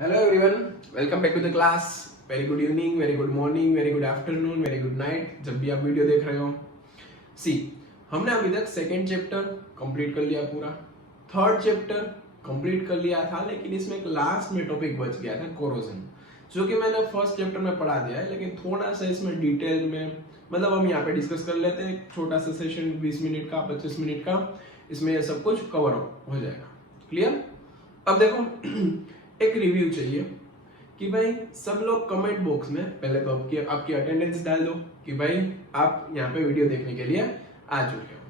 Hello everyone, welcome back to the class. Very good evening, very good morning, very good afternoon, very good night. जब भी आप video देख रहे हो सी हमने अभी तक सेकेंड चैप्टर कंप्लीट कर लिया पूरा, थर्ड चैप्टर कंप्लीट कर लिया था, लेकिन इसमें एक लास्ट में टॉपिक बच गया था कोरोजन, जो कि मैंने फर्स्ट चैप्टर में पढ़ा दिया है, लेकिन थोड़ा सा इसमें डिटेल में मतलब हम यहाँ पे डिस्कस कर लेते हैं। छोटा सा सेशन 20 मिनट का 25 मिनट का, इसमें ये सब कुछ कवर हो जाएगा। क्लियर? अब देखो एक रिव्यू चाहिए कि भाई सब लोग कमेंट बॉक्स में पहले तो आपकी अटेंडेंस डाल दो कि भाई आप यहाँ पे वीडियो देखने के लिए आ चुके हो।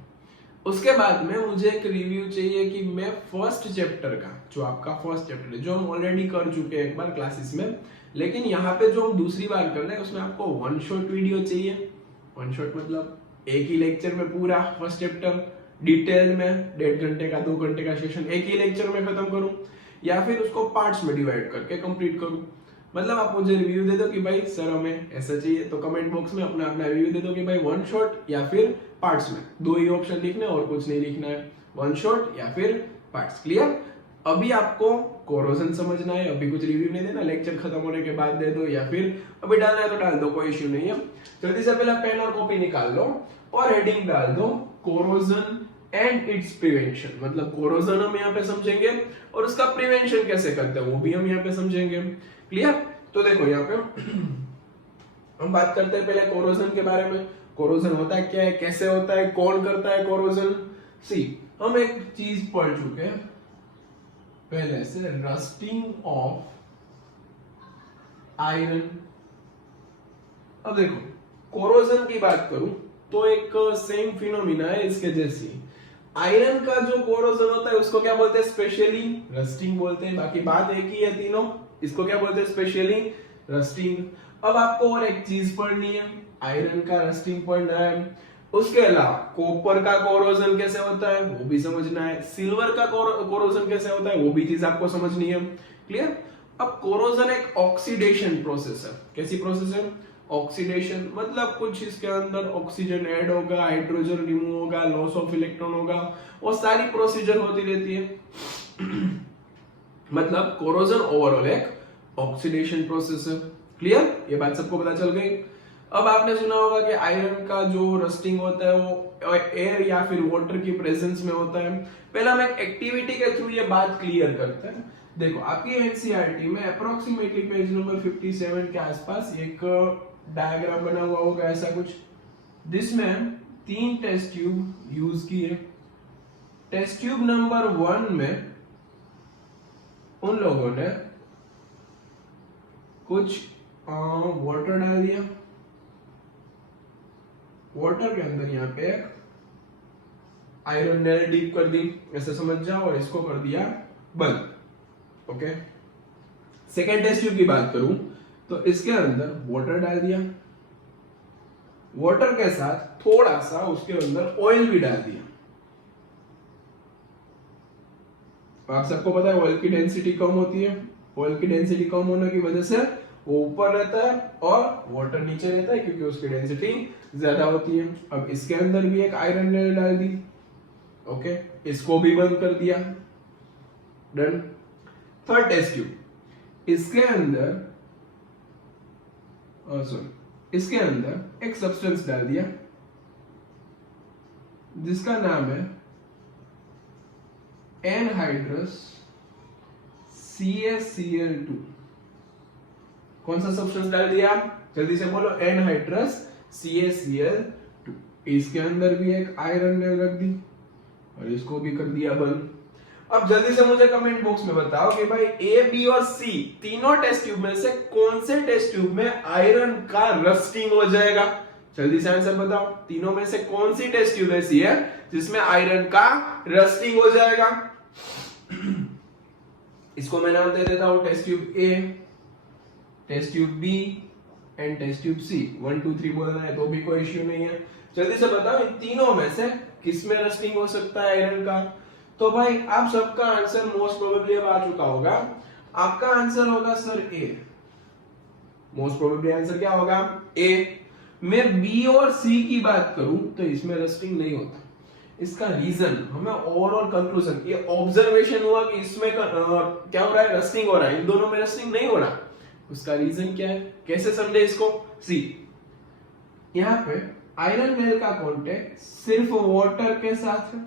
उसके बाद में मुझे एक रिव्यू चाहिए कि मैं फर्स्ट चैप्टर का, जो आपका फर्स्ट चैप्टर है, जो हम ऑलरेडी कर चुके हैं एक बार क्लासेस में, लेकिन यहाँ पे जो हम दूसरी बार कर रहे हैं उसमें आपको वन शॉट वीडियो चाहिए। वन शॉट मतलब एक ही लेक्चर में पूरा फर्स्ट चैप्टर डिटेल में 1.5 घंटे का 2 घंटे का सेशन एक ही लेक्चर में खत्म करूं, या फिर उसको पार्ट्स में डिवाइड करके कंप्लीट करूं। मतलब आप मुझे रिव्यू दे दो कि भाई सर हमें ऐसा चाहिए, तो कमेंट बॉक्स में अपना अपना रिव्यू दे दो कि भाई वन शॉट या फिर पार्ट्स में। दो ही ऑप्शन लिखना है और कुछ नहीं लिखना है, वन शॉट या फिर पार्ट्स। क्लियर? अभी आपको कोरोजन समझना है, अभी कुछ रिव्यू नहीं देना, लेक्चर खत्म होने के बाद दे दो, या फिर अभी डालना है तो डाल दो, कोई इश्यू नहीं है। जल्दी से पहले पेन और कॉपी निकाल लो और हेडिंग डाल दो कोरोजन एंड इट्स प्रिवेंशन। मतलब कोरोजन हम यहाँ पे समझेंगे और उसका प्रिवेंशन कैसे करते हैं वो भी हम यहाँ पे समझेंगे। क्लियर? तो देखो यहाँ पे हम बात करते हैं पहले कोरोजन के बारे में। कोरोजन होता है क्या है, कैसे होता है, कौन करता है कोरोजन। सी हम एक चीज पढ़ चुके हैं पहले से, रस्टिंग ऑफ आयरन। अब देखो कोरोजन की बात करूं तो एक सेम फिनोमिना है इसके जैसी। आयरन का जो कोरोजन होता है उसको क्या बोलते हैं? स्पेशली रस्टिंग बोलते हैं। बाकी बात एक ही है तीनों, इसको क्या बोलते हैं? Specially rusting. अब आपको और एक चीज पढ़नी है, आयरन का रस्टिंग पढ़ना है। उसके अलावा कॉपर का कोरोजन कैसे होता है वो भी समझना है, सिल्वर का कोरोजन कैसे होता है वो भी चीज आपको समझनी है। क्लियर? अब कोरोजन एक ऑक्सीडेशन प्रोसेस है। कैसी प्रोसेस है? ऑक्सीडेशन मतलब कुछ इसके अंदर ऑक्सीजन ऐड होगा, हाइड्रोजन रिमूव होगा, लॉस ऑफ इलेक्ट्रॉन होगा, वो सारी प्रोसीजर होती रहती है। मतलब कोरोजन ओवरऑल एक ऑक्सीडेशन प्रोसेस है। क्लियर? ये बात सबको पता चल गई। अब आपने सुना होगा कि आयरन का जो रस्टिंग होता है वो एयर या फिर वाटर की प्रेजेंस में होता है। पहले हम एक एक्टिविटी के थ्रू ये बात क्लियर करते हैं। देखो आपकी एनसीईआरटी में अप्रोक्सीमेटली पेज नंबर 57 के आसपास एक डायग्राम बना हुआ होगा ऐसा कुछ, जिसमें 3 टेस्ट ट्यूब यूज किए। टेस्ट ट्यूब नंबर 1 में उन लोगों ने कुछ वाटर डाल दिया, वाटर के अंदर यहाँ पे आयरन नेल डीप कर दी, ऐसे समझ जाओ, और इसको कर दिया बंद। ओके। सेकेंड टेस्ट ट्यूब की बात करूं तो इसके अंदर वाटर डाल दिया, वाटर के साथ थोड़ा सा उसके अंदर ऑयल भी डाल दिया। आप सबको पता है ऑयल की डेंसिटी कम होती है, ऑयल की डेंसिटी कम होने की वजह से वो ऊपर रहता है और वाटर नीचे रहता है क्योंकि उसकी डेंसिटी ज्यादा होती है। अब इसके अंदर भी एक आयरन नेल डाल दी। ओके, इसको भी बंद कर दिया, डन। थर्ड टेस्ट ट्यूब, इसके अंदर एक सब्सटेंस डाल दिया जिसका नाम है एनहाइड्रस CaCl2। कौन सा सब्सटेंस डाल दिया? जल्दी से बोलो, एनहाइड्रस CaCl2। इसके अंदर भी एक आयरन नेल रख दी और इसको भी कर दिया बंद। अब जल्दी से मुझे कमेंट बॉक्स में बताओ कि भाई ए, बी और सी तीनों टेस्ट ट्यूब में से कौन से टेस्ट ट्यूब में आयरन का रस्टिंग हो जाएगा? जल्दी से आंसर बताओ। तीनों में से कौन सी टेस्ट ट्यूब ऐसी है जिसमें आयरन का रस्टिंग हो जाएगा? इसको मैं नाम दे देता हूं test tube A, test tube B and test tube C. 1 2 3 बोलना है तो भी कोई इश्यू नहीं है। जल्दी से बताओ इन तीनों में से किसमें रस्टिंग हो सकता है आयरन का? तो भाई आप सबका आंसर मोस्ट प्रोबेबली अब आ चुका होगा। आपका आंसर होगा सर ए। मोस्ट प्रोबेबली आंसर क्या होगा? ए। मैं बी और सी की बात करूं तो इसमें रस्टिंग नहीं होता, इसका रीजन हमें ओवरऑल कंक्लूजन, ये ऑब्जर्वेशन हुआ कि इसमें क्या हो रहा है, रस्टिंग हो रहा है, इन दोनों में रस्टिंग नहीं हो रहा, उसका रीजन क्या है, कैसे समझे इसको। सी यहाँ पे आयरन नेल का कांटेक्ट सिर्फ वाटर के साथ है,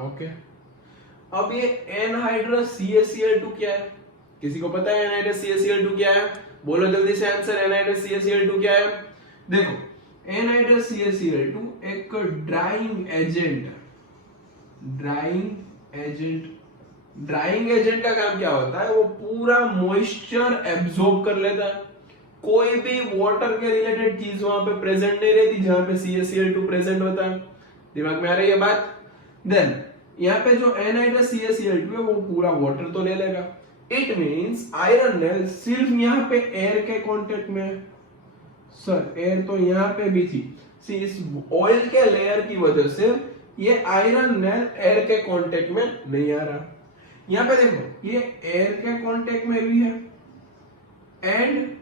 ओके। अब ये एनहाइड्रस CaCl2 क्या है, किसी को पता है एनहाइड्रस CaCl2 क्या है, बोलो जल्दी से आंसर, एनहाइड्रस CaCl2 क्या है। देखो एनहाइड्रस CaCl2 एक ड्राइंग एजेंट, ड्राइंग एजेंट का काम क्या होता है, वो पूरा मॉइस्चर एब्जॉर्ब कर लेता है, कोई भी वाटर के रिलेटेड चीज वहां पे प्रेजेंट नहीं रहती जहां पे CaCl2 प्रेजेंट होता है, दिमाग में आ रही है बात। देन यहाँ पे जो एनहाइड्रस CaCl2 है वो पूरा वाटर तो ले लेगा, इट मींस आयरन नेल सिर्फ यहाँ पे एयर के कांटेक्ट में है। सर एयर तो यहाँ पे भी थी, सी इस ऑयल के लेयर की वजह से ये आयरन नेल एयर के कांटेक्ट में नहीं आ रहा। यहाँ पे देखो ये एयर के कांटेक्ट में भी है एंड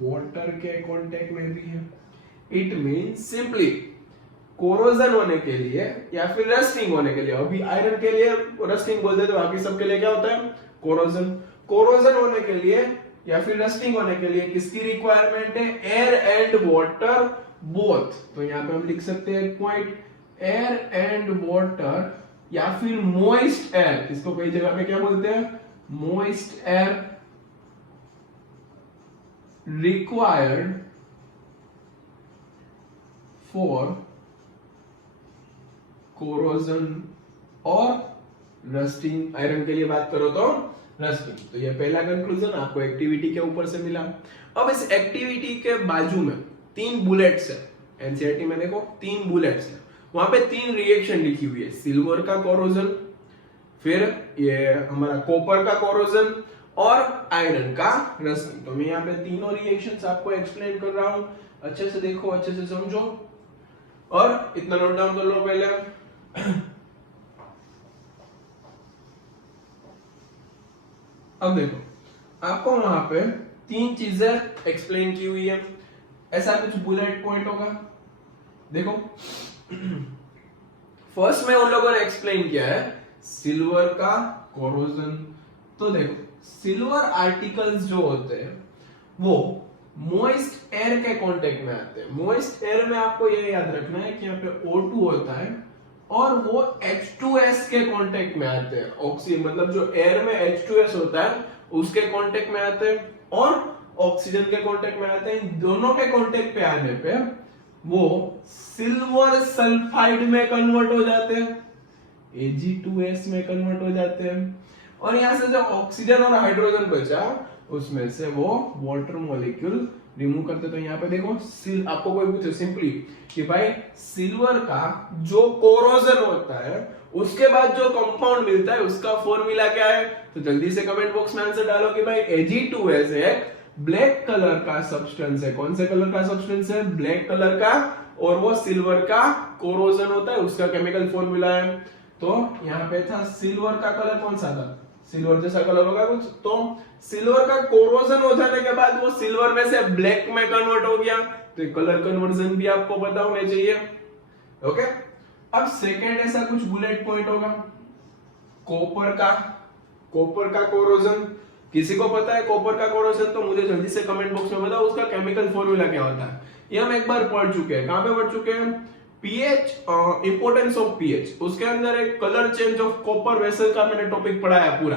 वाटर के कांटेक्ट में भी है, इट मींस सिंपली कोरोजन होने के लिए या फिर रस्टिंग होने के लिए, अभी आयरन के लिए रस्टिंग बोलते थे, बाकी सबके लिए क्या होता है, कोरोजन। कोरोजन होने के लिए या फिर रस्टिंग होने के लिए किसकी रिक्वायरमेंट है, एयर एंड वाटर बोथ। तो यहाँ पे हम लिख सकते हैं पॉइंट, एयर एंड वाटर या फिर मॉइस्ट एयर, इसको कई जगह पे क्या बोलते हैं, moist air required for corrosion और रस्टिंग। आयरन के लिए बात करो तो रस्टिंग। तो ये पहला कंक्लूजन आपको एक्टिविटी के ऊपर से मिला। अब इस एक्टिविटी के बाजू में 3 बुलेट्स है, एनसीईआरटी में देखो 3 बुलेट्स है, वहां पे 3 रिएक्शन लिखी हुई है, सिल्वर का कोरोजन, फिर ये हमारा कॉपर का कोरोजन और आयरन का रस्टिंग। तो मैं यहाँ पे तीनों रिएक्शंस आपको एक्सप्लेन कर रहा हूं, अच्छे से देखो, अच्छे से समझो और इतना नोट डाउन कर लो पहले। अब देखो आपको वहां पे 3 चीजें एक्सप्लेन की हुई है, ऐसा कुछ बुलेट पॉइंट होगा। देखो फर्स्ट में उन लोगों ने एक्सप्लेन किया है सिल्वर का कोरोजन। तो देखो सिल्वर आर्टिकल्स जो होते हैं वो मॉइस्ट एयर के कांटेक्ट में आते हैं। मॉइस्ट एयर में आपको ये याद रखना है कि यहाँ पे O2 होता है और वो H2S के कांटेक्ट में आते हैं। ऑक्सीजन मतलब जो एयर में H2S होता है उसके कांटेक्ट में आते हैं और ऑक्सीजन के कांटेक्ट में आते हैं। इन दोनों के कांटेक्ट पे आने पे वो सिल्वर सल्फाइड में कन्वर्ट हो जाते हैं, Ag2S में कन्वर्ट हो जाते हैं और यहां से जो ऑक्सीजन और हाइड्रोजन बचा उसमें से वो वाटर मॉलिक्यूल रिमूव करते। तो यहाँ पे देखो आपको कोई पूछे सिंपली कि भाई सिल्वर का जो कोरोजन होता है उसके बाद जो कंपाउंड मिलता है उसका फॉर्मूला क्या है, तो जल्दी से कमेंट बॉक्स में आंसर डालो कि भाई Ag2S एक ब्लैक कलर का सब्सटेंस है। कौन से कलर का सब्सटेंस है, ब्लैक कलर का, और वो सिल्वर का कोरोजन होता है, उसका केमिकल फॉर्मूला है। तो यहाँ पे था सिल्वर का कलर कौन सा था, सिल्वर जैसा कलर होगा कुछ, तो सिल्वर का कोरोजन हो जाने के बाद वो सिल्वर में से ब्लैक में कन्वर्ट हो गया। तो कलर कन्वर्जन भी आपको पता होना चाहिए, ओके। अब सेकेंड ऐसा कुछ बुलेट पॉइंट होगा कॉपर का कोरोजन। किसी को पता है कॉपर का कोरोजन, तो मुझे जल्दी से कमेंट बॉक्स में बताओ उसका केमिकल फॉर्मूला क्या होता है। ये हम एक बार पढ़ चुके हैं, कहां पे पढ़ चुके हैं, पीएच, इंपोर्टेंस ऑफ पीएच, उसके अंदर एक colour change of copper vessel का मैंने टॉपिक पढ़ाया पूरा।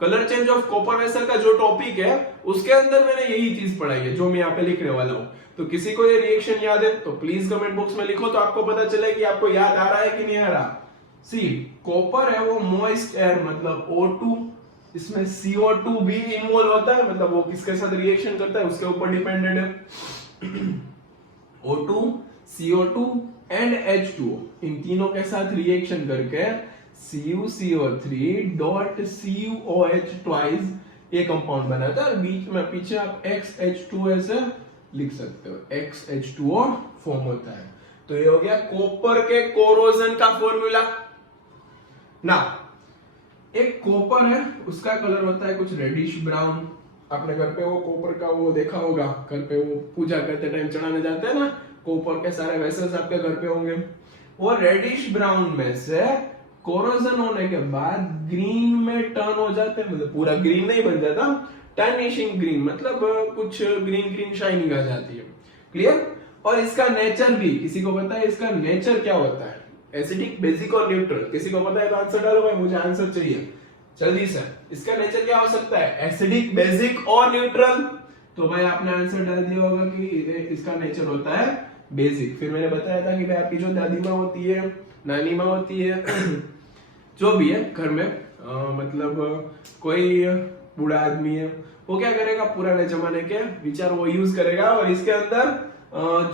Colour change of copper vessel का जो टॉपिक है उसके अंदर मैंने यही चीज पढ़ाई है जो मैं यहाँ पे लिखने वाला हूँ। तो किसी को ये रिएक्शन याद है तो प्लीज कमेंट बॉक्स में लिखो, तो आपको पता चले कि आपको याद आ रहा है कि नहीं आ रहा। सी कॉपर है वो मॉइस्ट एयर मतलब O2, इसमें CO2 भी इन्वॉल्व होता है, मतलब वो किसके साथ रिएक्शन करता है उसके ऊपर डिपेंडेंट है। O2, CO2 एंड H2O इन तीनों के साथ रिएक्शन करके CuCO3 डॉट CuOH ट्वाइस ये कंपाउंड बनाता है। बीच में पीछे आप XH2S लिख सकते हो, XH2O फॉर्म होता है। तो ये हो गया कॉपर के कोरोजन का फॉर्मूला ना। एक कॉपर है उसका कलर होता है कुछ रेडिश ब्राउन, आपने घर पे वो कॉपर का वो देखा होगा, घर पे वो पूजा करते टाइम चढ़ाने जाते हैं ना, कॉपर के सारे वेसल्स आपके घर पे होंगे। वो रेडिश ब्राउन में से कोरोजन होने के बाद ग्रीन में टर्न हो जाते हैं, मतलब पूरा ग्रीन नहीं बन जाता, टर्निशिंग ग्रीन, मतलब कुछ ग्रीन ग्रीन शाइनिंग आ जाती है। क्लियर? और इसका नेचर भी किसी को पता है? इसका नेचर क्या होता है? एसिडिक, बेसिक और न्यूट्रल। किसी को पता है तो आंसर डालो भाई, मुझे आंसर चाहिए जल्दी से। इसका नेचर क्या हो सकता है? एसिडिक, बेसिक और न्यूट्रल। तो भाई आपने आंसर डाल दिया होगा कि इसका नेचर होता है बेसिक। फिर मैंने बताया था कि भाई आपकी जो दादी माँ होती है, नानी माँ होती है, जो भी है घर में, मतलब कोई बूढ़ा आदमी है, वो क्या करेगा? पुराने जमाने के विचार वो यूज करेगा और इसके अंदर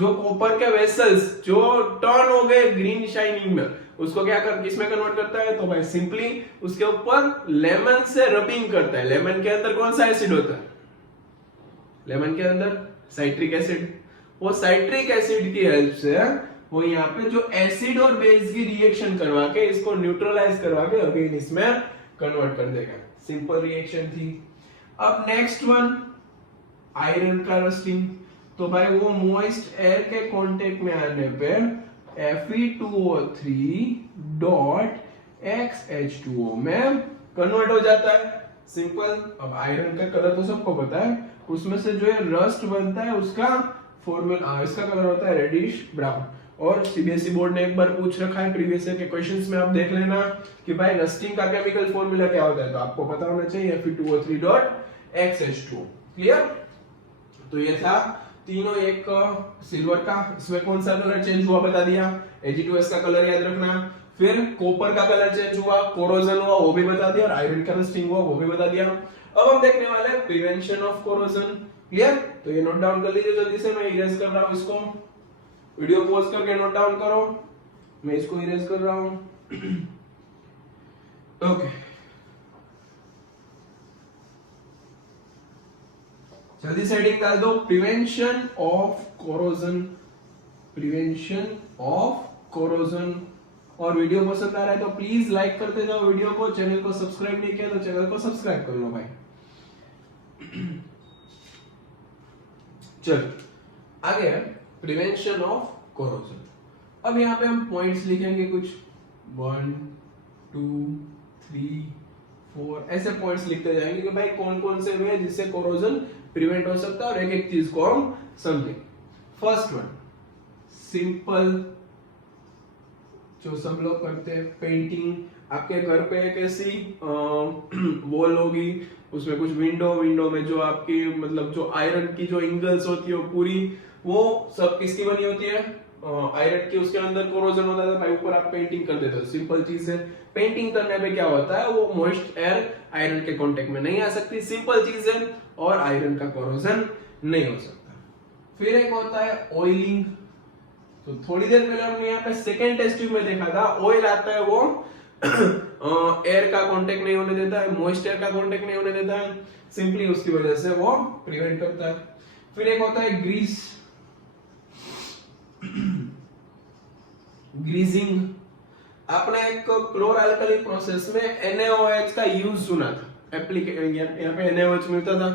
जो कॉपर के वेसल्स जो टर्न हो गए ग्रीन शाइनिंग में, उसको क्या कर किसमें कन्वर्ट करता है? तो भाई सिंपली उसके ऊपर लेमन से रबिंग करता है। लेमन के अंदर कौन सा एसिड होता है? लेमन के अंदर साइट्रिक एसिड। वो साइट्रिक एसिड की हेल्प से वो यहाँ पे जो एसिड और बेस की रिएक्शन करवा के इसको न्यूट्रलाइज करवा के अगेन इसमें कन्वर्ट कर देगा। सिंपल रिएक्शन थी। अब नेक्स्ट वन, आयरन का रस्टिंग। तो भाई वो मॉइस्ट एयर के कांटेक्ट में आने पे Fe2O3.XH2O में कन्वर्ट हो जाता है। सिंपल। अब आयरन का कलर तो सबको पता है, उसमें से जो रस्ट बनता है उसका फॉर्मूला, इसका कलर होता है रेडिश ब्राउन। और सीबीएसई बोर्ड ने एक बार पूछ रखा है प्रीवियस ईयर के क्वेश्चंस में, आप देख लेना कि भाई रस्टिंग का केमिकल फॉर्मूला क्या होता है, तो आपको पता होना चाहिए Fe2O3.XH2O। क्लियर? तो ये था तीनों। एक सिल्वर का, इसमें कौन सा कलर चेंज हुआ बता दिया, Ag2S का कलर याद रखना। फिर कॉपर का कलर चेंज हुआ, कोरोजन हुआ, वो भी बता दिया, और आयरन का रस्टिंग हुआ, वो भी बता दिया। अब हम देखने वाले हैं प्रिवेंशन ऑफ कोरोजन। क्लियर? तो ये नोट डाउन कर लीजिए जल्दी से, मैं इरेज कर रहा हूं इसको, वीडियो पॉज करके नोट डाउन करो, मैं इसको इरेज कर रहा हूं। ओके, जल्दी से हेडिंग डाल दो, prevention of corrosion, prevention of corrosion. और वीडियो पसंद आ रहा है तो प्लीज लाइक करते जाओ वीडियो को, चैनल को सब्सक्राइब नहीं किया तो चैनल को सब्सक्राइब कर लो भाई। चलो आगे है प्रिवेंशन ऑफ कोरोजन। अब यहाँ पे हम पॉइंट्स लिखेंगे कुछ 1 2 3 4 ऐसे पॉइंट्स लिखते जाएंगे कि भाई कौन कौन से वे जिससे कोरोजन प्रिवेंट हो सकता है, और एक एक चीज को हम समझेंगे। फर्स्ट वन, सिंपल, जो सब लोग करते हैं, पेंटिंग। आपके घर पे एक ऐसी वॉल होगी, उसमें कुछ विंडो में जो आपकी मतलब जो आयरन की जो एंगल्स होती है पूरी, वो सब किसकी बनी होती है? आयरन की। उसके अंदर कोरोजन होता है भाई, ऊपर आप पेंटिंग कर देते हो। सिंपल चीज है, पेंटिंग करने पे क्या होता है, वो मॉइस्ट एयर आयरन के कांटेक्ट में नहीं आ सकती, सिंपल चीज है, और आयरन का कोरोजन नहीं हो सकता। फिर एक होता है ऑयलिंग। तो थोड़ी देर पहले हमने यहाँ पे सेकेंड टेस्ट ट्यूब में देखा था, ऑयल आता है वो एयर का कांटेक्ट नहीं होने देता है, मॉइस्ट एयर का कांटेक्ट नहीं होने देता है, सिंपली उसकी वजह से वो प्रिवेंट करता है। फिर एक होता है ग्रीस, ग्रीजिंग। आपने एक क्लोर अल्कली प्रोसेस में NaOH का यूज सुना था, यहाँ पे NaOH मिलता था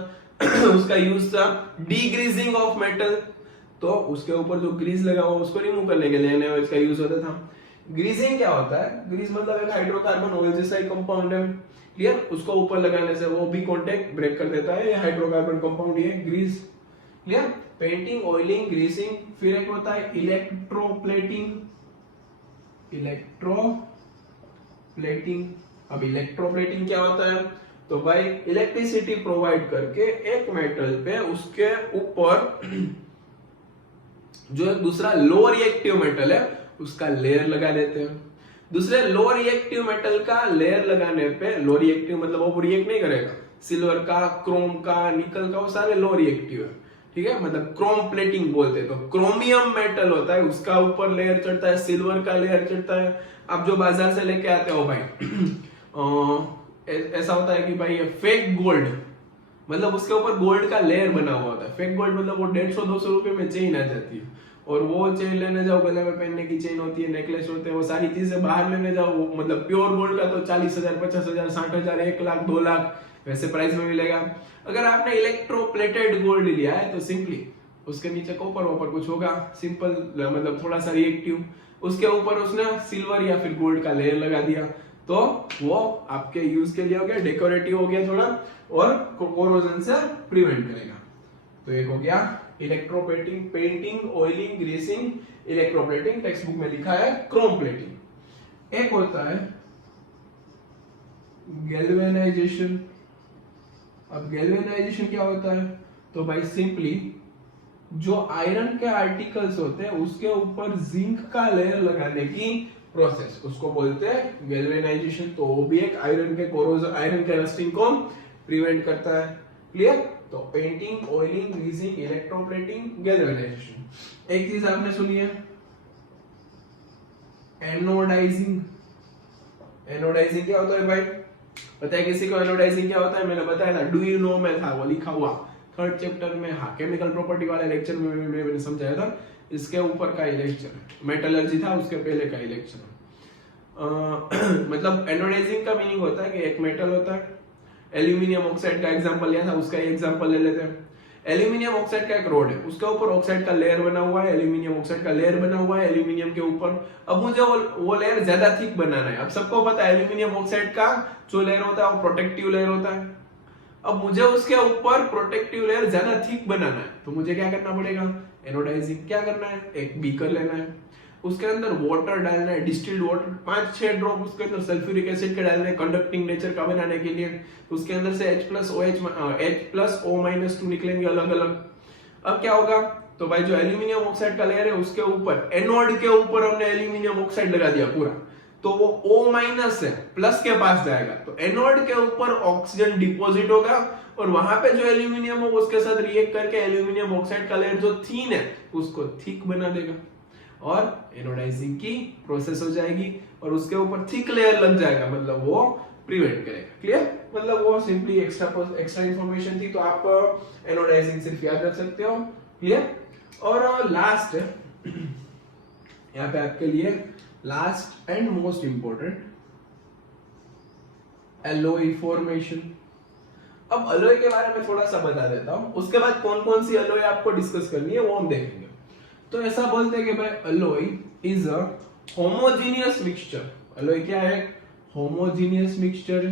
उसका यूज था डीग्रीजिंग ऑफ मेटल। तो उसके ऊपर जो ग्रीस लगा हुआ उसको रिमूव करने के लिए NaOH का यूज होता था। ग्रीजिंग क्या होता है? ग्रीस मतलब एक हाइड्रोकार्बन ऑयल जैसा एक कंपाउंड है। क्लियर? उसको ऊपर लगाने से वो भी कांटेक्ट ब्रेक कर देता है, ये हाइड्रोकार्बन कंपाउंड, ये grease. Clear? Painting, oiling, greasing. फिर एक होता है इलेक्ट्रोप्लेटिंग, इलेक्ट्रोप्लेटिंग। अब इलेक्ट्रोप्लेटिंग क्या होता है? तो भाई इलेक्ट्रिसिटी प्रोवाइड करके एक मेटल पे उसके ऊपर जो दूसरा लो रिएक्टिव मेटल है उसका लेयर लगा देते हैं। दूसरे लो रिएक्टिव मेटल का लेयर लगाने पे, लो रिएक्टिव मतलब वो रिएक्ट नहीं करेगा, सिल्वर का, क्रोम का, निकल का, वो सारे लो रिएक्टिव है। ठीक है, मतलब क्रोम प्लेटिंग बोलते हैं। तो क्रोमियम मेटल होता है, उसका ऊपर लेयर चढ़ता है, सिल्वर का लेयर चढ़ता है। आप जो बाजार से लेके आते हो भाई ऐसा होता है कि भाई ये फेक गोल्ड, मतलब उसके ऊपर गोल्ड का लेयर बना हुआ होता है। फेक गोल्ड मतलब वो 150-200 रुपए में चेन आ जाती है, और वो चेन लेने जाओ, गले में पहनने की चेन होती है, नेकलेस होते हैं, वो सारी चीजें बाहर लेने जाओ, मतलब प्योर गोल्ड का तो 40,000, 50,000, 60,000, 1 लाख, 2 लाख वैसे प्राइस में मिलेगा। अगर आपने इलेक्ट्रोप्लेटेड गोल्ड लिया है तो सिंपली उसके नीचे कॉपर वॉपर कुछ होगा, सिंपल, मतलब थोड़ा सा रिएक्टिव। उसके ऊपर उसने सिल्वर या फिर गोल्ड का लेयर लगा दिया, तो वो आपके यूज के लिए हो गया, डेकोरेटिव हो गया थोड़ा, और कोरोजन से प्रिवेंट करेगा। तो एक हो गया electroplating, painting, oiling, greasing, electroplating, text book में लिखा है क्रोम प्लेटिंग। एक होता है गैल्वेनाइजेशन। अब गैल्वेनाइजेशन क्या होता है? तो भाई सिंपली जो आयरन के आर्टिकल्स होते हैं उसके ऊपर जिंक का लेयर लगाने की प्रोसेस, उसको बोलते हैं गैल्वेनाइजेशन। तो वो भी एक आयरन के कोरोजन, आयरन के रस्टिंग को प्रिवेंट करता है। क्लियर? तो painting, oiling, greasing, electroplating, galvanisation. एक चीज आपने सुनी है एनोडाइजिंग। एनोडाइजिंग क्या होता है भाई? पता है किसी को एनोडाइजिंग क्या होता है? मैंने बताया था, डू यू नो में था वो लिखा हुआ 3rd चैप्टर में। हाँ, केमिकल प्रॉपर्टी वाले लेक्चर में मैंने समझाया था, इसके ऊपर का ही लेक्चर, मेटलर्जी था उसके पहले का ही लेक्चर। मतलब एनोडाइजिंग का मीनिंग होता है कि एक मेटल होता है, एल्यूमिनियम ऑक्साइड का एग्जांपल लिया था, उसका एग्जांपल ले लेते हैं। एल्यूमिनियम ऑक्साइड का एक रोड है, उसके ऊपर ऑक्साइड का लेयर बना हुआ है, एल्यूमिनियम ऑक्साइड का लेयर बना हुआ है एल्यूमिनियम के ऊपर। अब मुझे वो लेयर ज्यादा थिक बनाना है। अब सबको पता है एल्यूमिनियम ऑक्साइड का जो लेयर होता है वो प्रोटेक्टिव लेयर होता है। अब मुझे उसके ऊपर प्रोटेक्टिव लेयर ज्यादा थिक बनाना है, तो मुझे क्या करना पड़ेगा? एनोडाइजिंग। क्या करना है? एक बीकर लेना है, उसके अंदर वाटर डालना है, डिस्टिल्ड वाटर 5-6 ड्रॉप उसके अंदर सल्फ्यूरिक एसिड के डालने, कंडक्टिंग नेचर का बनाने के लिए। उसके अंदर से H+O-2 निकलेंगे अलग अलग। अब क्या होगा? तो भाई जो एल्यूमिनियम ऑक्साइड का लेयर है उसके ऊपर, एनोड के ऊपर हमने एल्यूमिनियम ऑक्साइड लगा दिया पूरा, तो वो O- है, प्लस के पास जाएगा, तो एनोड के ऊपर ऑक्सीजन डिपॉजिट होगा, और वहां पे जो एल्यूमिनियम हो उसके साथ रिएक्ट करके एल्यूमिनियम ऑक्साइड का लेयर जो थीन है उसको थिक बना देगा, और एनोडाइजिंग की प्रोसेस हो जाएगी, और उसके ऊपर थिक लेयर लग जाएगा, मतलब वो प्रिवेंट करेगा। क्लियर? मतलब वो सिंपली एक्स्ट्रा इंफॉर्मेशन थी, तो आप एनोडाइजिंग सिर्फ याद रख सकते हो। क्लियर? और लास्ट यहाँ पे आपके लिए last and most important, alloy formation. अब एलॉय के बारे में थोड़ा सा बता देता हूं, उसके बाद कौन कौन सी एलॉय आपको डिस्कस करनी है वो हम देखेंगे। तो ऐसा बोलते हैं कि भाई alloy is a homogeneous mixture. Alloy क्या है? Homogeneous mixture.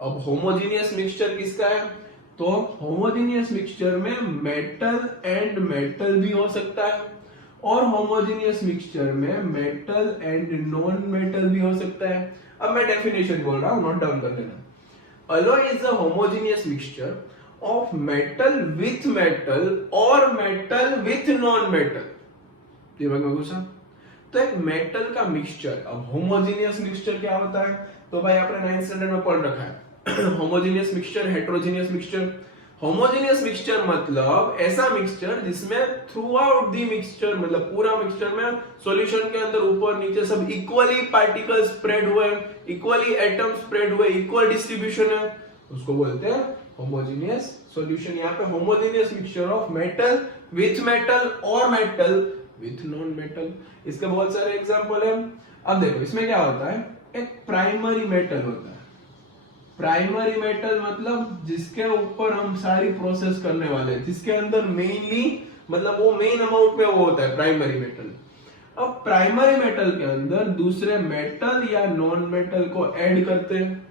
अब होमोजेनियस मिक्सचर किसका है? तो होमोजेनियस मिक्सचर में मेटल एंड मेटल भी हो सकता है, और होमोजेनियस मिक्सचर में मेटल एंड नॉन मेटल भी हो सकता है। अब मैं डेफिनेशन बोल रहा हूं, नोट डाउन कर लेना। Alloy is a homogeneous mixture of metal with metal और मेटल विथ नॉन मेटल। दिमाग में घुसा? तो एक मेटल का मिक्सचर। अब होमोजेनियस मिक्सचर क्या होता है? तो भाई आपने 9th स्टैंडर्ड में पढ़ रखा है homogeneous mixture, heterogeneous mixture. Homogeneous mixture मतलब ऐसा मिक्सचर जिसमें थ्रू आउट दी मिक्सचर, मतलब पूरा मिक्सचर में सॉल्यूशन के अंदर ऊपर नीचे सब इक्वली पार्टिकल्स स्प्रेड हुए, इक्वली एटम स्प्रेड हुए, इक्वल डिस्ट्रीब्यूशन है, उसको बोलते हैं होमोजेनियस सॉल्यूशन। यहाँ पे homogeneous mixture of metal with metal और मेटल विथ नॉन मेटल। इसके बहुत सारे एग्जांपल है। अब देखो इसमें क्या होता है, एक प्राइमरी मेटल होता है। प्राइमरी मेटल मतलब जिसके ऊपर हम सारी प्रोसेस करने वाले हैं, जिसके अंदर मेनली मतलब वो मेन अमाउंट में वो होता है प्राइमरी मेटल। अब प्राइमरी मेटल के अंदर दूसरे मेटल या नॉन मेटल को ऐड करते हैं,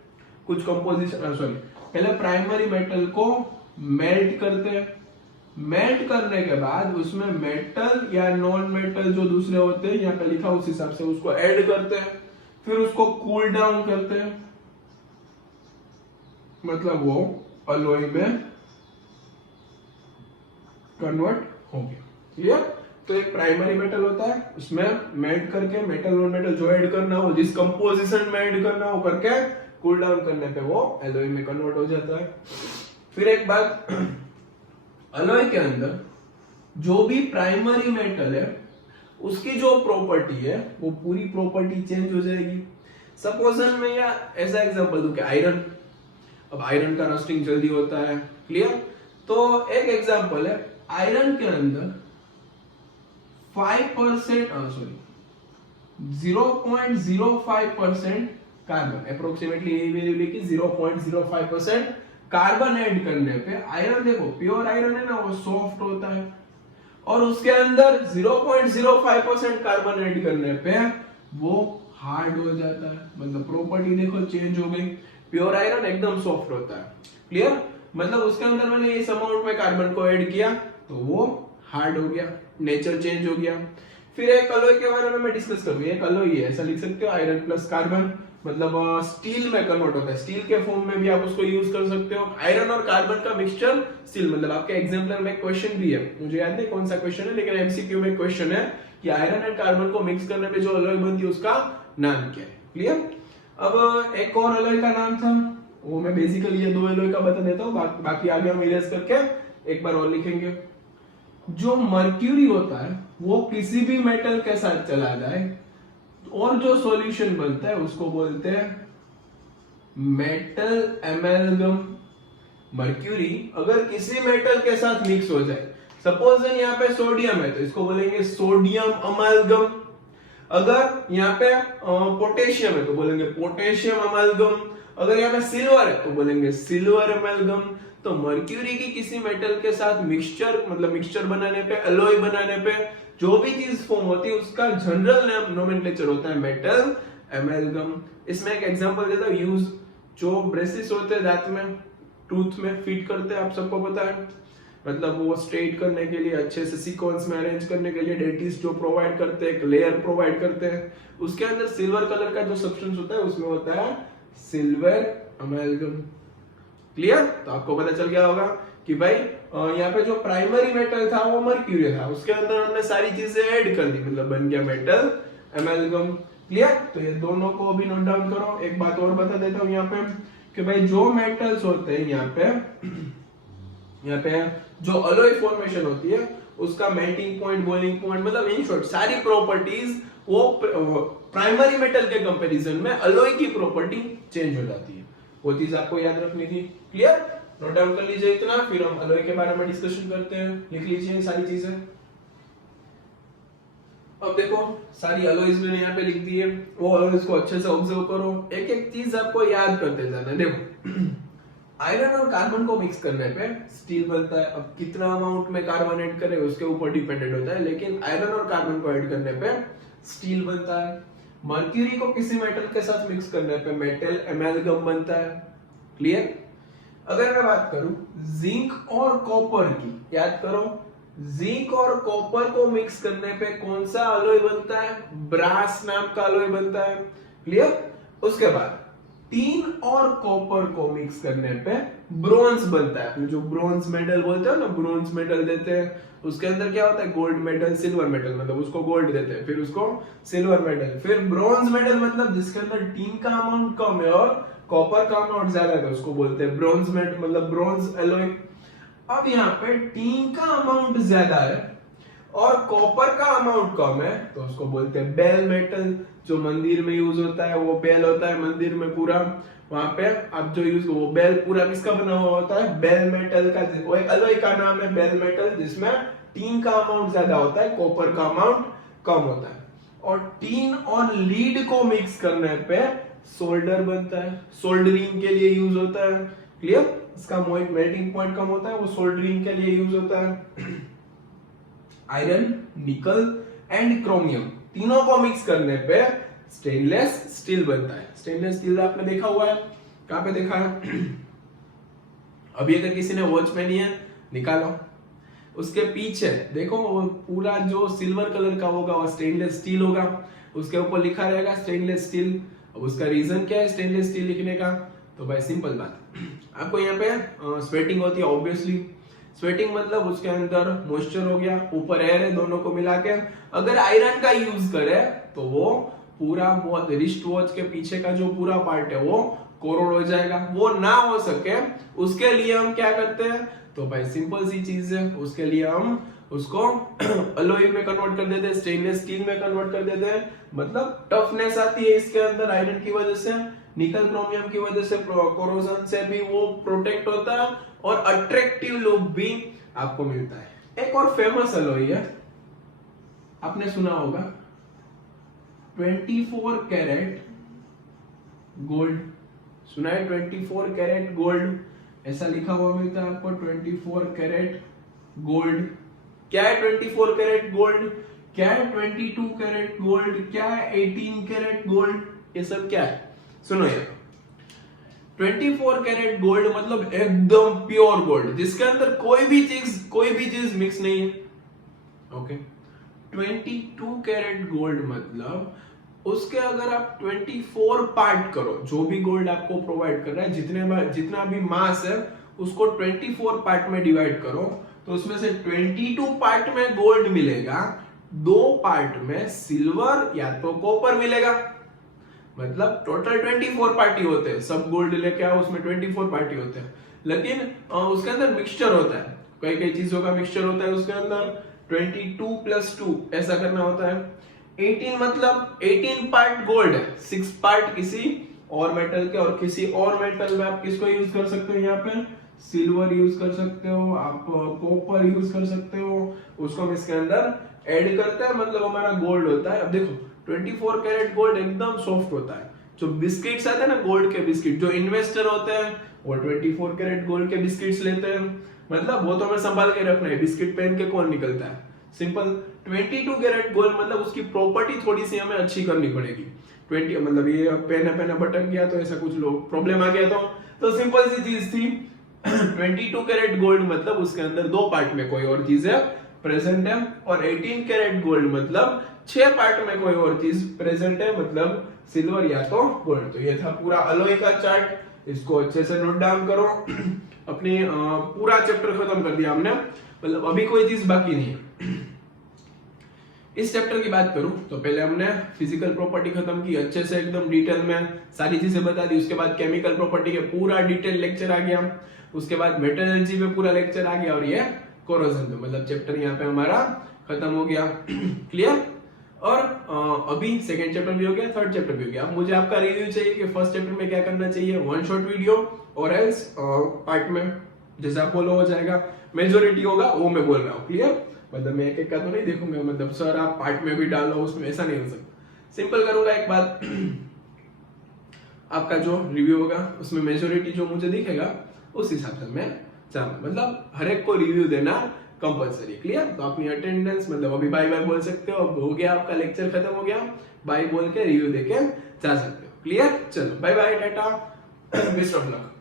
कुछ कंपोजिशन, सॉरी पहले प्राइमरी मेटल को मेल्ट करते हैं, मेल्ट करने के बाद उसमें मेटल या नॉन मेटल जो दूसरे होते हैं यहाँ पे लिखा उस हिसाब से उसको ऐड करते हैं, फिर उसको कूल डाउन करते हैं, मतलब वो अलॉय में कन्वर्ट हो गया। क्लियर? तो एक प्राइमरी मेटल होता है, उसमें मेल्ट करके मेटल नॉन मेटल जो ऐड करना हो, जिस कंपोजिशन में ऐड करना हो करके कूल डाउन करने पे वो अलॉय में कन्वर्ट हो जाता है। फिर एक बात, अलॉय के अंदर जो भी प्राइमरी मेटल है उसकी जो प्रॉपर्टी है वो पूरी प्रॉपर्टी चेंज हो जाएगी। सपोज मैं या ऐसा एग्जांपल दूं कि आयरन, अब आयरन का रस्टिंग जल्दी होता है। क्लियर? तो एक एग्जांपल है, आयरन के अंदर 5% 0.05% कार्बन, अप्रोक्सीमेटली यही वैल्यू लिखी 0.05% कार्बन ऐड करने पे आयरन, देखो प्योर आयरन है ना वो सॉफ्ट होता है, और उसके अंदर 0.05% कार्बन ऐड करने पे वो हार्ड हो जाता है, मतलब प्रॉपर्टी देखो चेंज हो गई। प्योर आयरन एकदम सॉफ्ट होता है, क्लियर। मतलब उसके अंदर मैंने इस अमाउंट में कार्बन को ऐड किया तो वो हार्ड हो गया, नेचर चेंज हो गया। फिर एक अलॉय के बारे में मैं डिस्कस करूंगा। एक अलॉय है, ऐसा लिख सकते हो आयरन प्लस कार्बन, मतलब स्टील में कन्वर्ट होता है, स्टील के फॉर्म में भी आप उसको यूज कर सकते हो। आयरन और कार्बन का मिक्सचर स्टील, मतलब आपके एग्जाम्पलर में क्वेश्चन भी है, मुझे याद नहीं कौन सा क्वेश्चन है, लेकिन एमसीक्यू में क्वेश्चन है कि आयरन एंड कार्बन को मिक्स करने पे जो अलॉय बनती है उसका नाम क्या है, क्लियर। अब एक और अलॉय का नाम था, वो मैं बेसिकली ये दो अलॉय का बता देता हूँ, बाकी आगे हम इरेज करके एक बार और लिखेंगे। जो मर्क्यूरी होता है वो किसी भी मेटल के साथ चला जाए और जो सॉल्यूशन बनता है उसको बोलते हैं मेटल एमेल्गम। मर्क्यूरी अगर किसी मेटल के साथ मिक्स हो जाए, सपोज यहाँ पे सोडियम है तो इसको बोलेंगे सोडियम अमेल्गम। अगर यहाँ पे पोटेशियम है तो बोलेंगे पोटेशियम अमेल्गम। अगर यहाँ पे सिल्वर है तो बोलेंगे सिल्वर अमेल्गम। तो मर्क्यूरी की किसी मेटल के साथ मिक्सचर, मतलब मिक्सचर बनाने पे, अलॉय बनाने पे जो भी चीज फॉर्म होती है उसका जनरल नोमेनक्लेचर होता है मेटल एमेल्गम। इसमें एक एग्जांपल देता हूं, यूज जो ब्रेसेस होते हैं दांत में, टूथ में फिट करते हैं, आप सबको पता है, मतलब वो स्ट्रेट करने के लिए, अच्छे से सीक्वेंस में अरेंज करने के लिए डेंटिस्ट जो प्रोवाइड करते हैं, एक लेयर प्रोवाइड करते हैं, उसके अंदर सिल्वर कलर का जो सब्सटेंस होता है उसमें होता है सिल्वर अमेल्गम, क्लियर। तो आपको पता चल गया होगा कि भाई यहाँ पे जो प्राइमरी मेटल था वो मर्क्यूरी था, उसके अंदर हमने सारी चीजें ऐड कर दी, मतलब बन गया मेटल एमेल्गम, क्लियर। तो ये दोनों को अभी नोट डाउन करो। एक बात और बता देता हूँ यहाँ पे कि भाई जो मेटल्स होते हैं यहाँ पे जो अलॉय फॉर्मेशन होती है उसका मेल्टिंग पॉइंट, बॉइलिंग पॉइंट, मतलब इन शॉर्ट सारी प्रॉपर्टीज वो प्राइमरी मेटल के कंपैरिजन में अलॉय की प्रॉपर्टी चेंज हो जाती है। वो चीज आपको याद रखनी थी, क्लियर। नोट डाउन कर लीजिए इतना, फिर हम अलॉय के बारे में डिस्कशन करते हैं। लिख लीजिए सारी चीजें। अब देखो सारी अलॉयज मैंने यहाँ पे लिख दी है, वो अलॉयज को अच्छे से ऑब्जर्व करो, एक एक चीज आपको याद करते जाना। देखो आयरन और कार्बन को मिक्स करने पे स्टील बनता है। अब कितना अमाउंट में कार्बन ऐड करें उसके ऊपर डिपेंडेंट होता है, लेकिन आयरन और कार्बन को ऐड करने पे स्टील बनता है। मर्क्यूरी को किसी मेटल के साथ मिक्स करने पे मेटल एमेल्गम बनता है, क्लियर। अगर मैं बात करूं जिंक और कॉपर की, याद करो जिंक और कॉपर को मिक्स करने पे कौन सा अलॉय बनता है, ब्रास नाम का अलॉय बनता है, क्लियर। उसके बाद टीन और कॉपर को मिक्स करने पे ब्रोंज बनता है। जो ब्रोंज मेडल बोलते हो ना, ब्रोंज मेडल देते हैं, उसके अंदर क्या होता है गोल्ड मेडल, सिल्वर मेडल, मतलब उसको गोल्ड देते हैं, फिर उसको सिल्वर मेडल, फिर ब्रोंज मेडल, मतलब जिसके अंदर टीन का अमाउंट कम है और कॉपर का अमाउंट ज्यादा है उसको बोलते हैं ब्रोंज मेडल, मतलब ब्रोंज एलॉय। अब यहाँ पे टीन का अमाउंट ज्यादा है और कॉपर का अमाउंट कम है तो उसको बोलते हैं बेल मेटल। जो मंदिर में यूज होता है वो बेल होता है मंदिर में पूरा, वहां पे अब जो यूज वो बेल पूरा किसका बना हुआ होता है, बेल मेटल का। वो एक अलॉय का नाम है बेल मेटल, जिसमें टीन का अमाउंट ज्यादा होता है, कॉपर का अमाउंट कम होता है। और टीन और लीड को मिक्स करने पे सोल्डर बनता है, सोल्डरिंग के लिए यूज होता है, क्लियर। इसका मेल्टिंग पॉइंट कम होता है, वो सोल्डरिंग के लिए यूज होता है। आयरन, निकल एंड क्रोमियम तीनों को मिक्स करने पे स्टेनलेस स्टील बनता है। स्टेनलेस स्टील आपने देखा हुआ है, कहां पे देखा है अभी अगर किसी ने वॉच पहनी है निकालो, उसके पीछे देखो वो पूरा जो सिल्वर कलर का होगा वो स्टेनलेस स्टील होगा, उसके ऊपर लिखा रहेगा स्टेनलेस स्टील। अब उसका रीजन क्या है स्टेनलेस स्टील लिखने का, तो भाई सिंपल बात, आपको यहाँ पे स्वेटिंग होती है ऑब्वियसली। स्वेटिंग मतलब उसके अंदर मॉइस्चर हो गया, ऊपर एयर है, दोनों को मिला के अगर आयरन का यूज करे तो वो पूरा रिस्ट वॉच के पीछे का जो पूरा पार्ट है वो कोरोड हो जाएगा। वो ना हो सके उसके लिए हम क्या करते हैं, तो भाई सिंपल सी चीज है, उसके लिए हम उसको अलॉय में कन्वर्ट कर देते हैं, स्टेनलेस स्टील में कन्वर्ट कर देते हैं, मतलब टफनेस आती है इसके अंदर आयरन की वजह से, निकल क्रोमियम की वजह से कोरोजन से भी वो प्रोटेक्ट होता है और अट्रैक्टिव लुक भी आपको मिलता है। एक और फेमस अलॉय है, आपने सुना होगा 24 कैरेट गोल्ड, सुना है 24 कैरेट गोल्ड, ऐसा लिखा हुआ मिलता है आपको 24 कैरेट गोल्ड, क्या है 24 कैरेट गोल्ड, क्या है 22 कैरेट गोल्ड, क्या है 18 कैरेट गोल्ड, ये सब क्या है? सुनो यार, 24 कैरेट गोल्ड मतलब एकदम प्योर गोल्ड जिसके अंदर कोई भी चीज मिक्स नहीं है। ओके, 22 कैरेट गोल्ड मतलब उसके अगर आप 24 पार्ट करो, जो भी गोल्ड आपको प्रोवाइड कर रहा है जितना भी मास है उसको 24 पार्ट में डिवाइड करो, तो उसमें से 22 पार्ट में गोल्ड मिलेगा, 2 पार्ट में सिल्वर या तो कॉपर मिलेगा। मतलब टोटल 24 पार्टी होते हैं, सब गोल्ड लेके आओ उसमें 24 पार्टी होते हैं, लेकिन उसके अंदर मिक्सचर होता है, कई कई चीजों का मिक्सचर होता है उसके अंदर। 22 + 2 ऐसा करना होता है। 18 मतलब 18 पार्ट गोल्ड है, 6 पार्ट किसी और मेटल के, और किसी और मेटल में आप किसको यूज कर सकते हो, यहाँ पे सिल्वर यूज कर सकते हो, आप कॉपर यूज कर सकते हो, उसको हम इसके अंदर ऐड करते हैं, मतलब हमारा गोल्ड होता है। अब देखो 24 कैरेट गोल्ड एकदम सॉफ्ट होता है। जो बिस्किट्स आते हैं ना, गोल्ड के बिस्किट, जो इन्वेस्टर होते हैं वो 24 कैरेट गोल्ड के बिस्किट्स लेते हैं, मतलब वो तो हमें संभाल के रखना है, बिस्किट पहन के कौन निकलता है, सिंपल। 22 कैरेट गोल्ड मतलब उसकी प्रॉपर्टी थोड़ी सी हमें अच्छी करनी पड़ेगी। 20 मतलब ये पहना भटक गया तो ऐसा कुछ लोग प्रॉब्लम आ गया तो सिंपल सी चीज थी। 22 कैरेट गोल्ड मतलब उसके अंदर 2 पार्ट में कोई और चीज है प्रेजेंट है, और 18 कैरेट गोल्ड मतलब 6 पार्ट में कोई और चीज प्रेजेंट है, मतलब सिल्वर या तो गोल्ड। तो ये था पूरा अलॉय का चार्ट, इसको अच्छे से नोट डाउन करो। अपनी पूरा चैप्टर खत्म कर दिया हमने, मतलब अभी कोई चीज बाकी नहीं है। इस चैप्टर की बात करूं तो पहले हमने फिजिकल प्रॉपर्टी खत्म की अच्छे से, एकदम डिटेल में सारी चीजें बता दी। उसके बाद केमिकल प्रॉपर्टी के पूरा डिटेल लेक्चर आ गया, उसके बाद मेटलर्जी पे पूरा लेक्चर आ गया, और ये कोरोजन पे, मतलब चैप्टर यहाँ पे हमारा खत्म हो गया। क्लियर? और अभी सेकंड चैप्टर भी हो गया, थर्ड चैप्टर भी हो गया। अब मुझे आपका रिव्यू चाहिए कि फर्स्ट चैप्टर में क्या करना चाहिए, 1 शॉर्ट वीडियो, और एल्स पार्ट में जैसे आप बोलो हो जाएगा, मेजोरिटी होगा वो मैं बोल रहा हूँ। क्लियर? मतलब मैं एक एक का तो नहीं देखूंगा, मतलब सर आप पार्ट में भी डालो उसमें, ऐसा नहीं हो सकता। सिंपल करूंगा एक बात, आपका जो रिव्यू होगा उसमें मेजोरिटी जो मुझे दिखेगा उस हिसाब से मैं चाहूंगा, मतलब हर एक को रिव्यू देना कंपलसरी। क्लियर? तो अपनी अटेंडेंस, मतलब अभी बाय बाय बोल सकते हो, अब हो गया आपका लेक्चर खत्म हो गया, बाय बोल के रिव्यू देके जा सकते हो। क्लियर? चलो bye bye, tata, best of luck.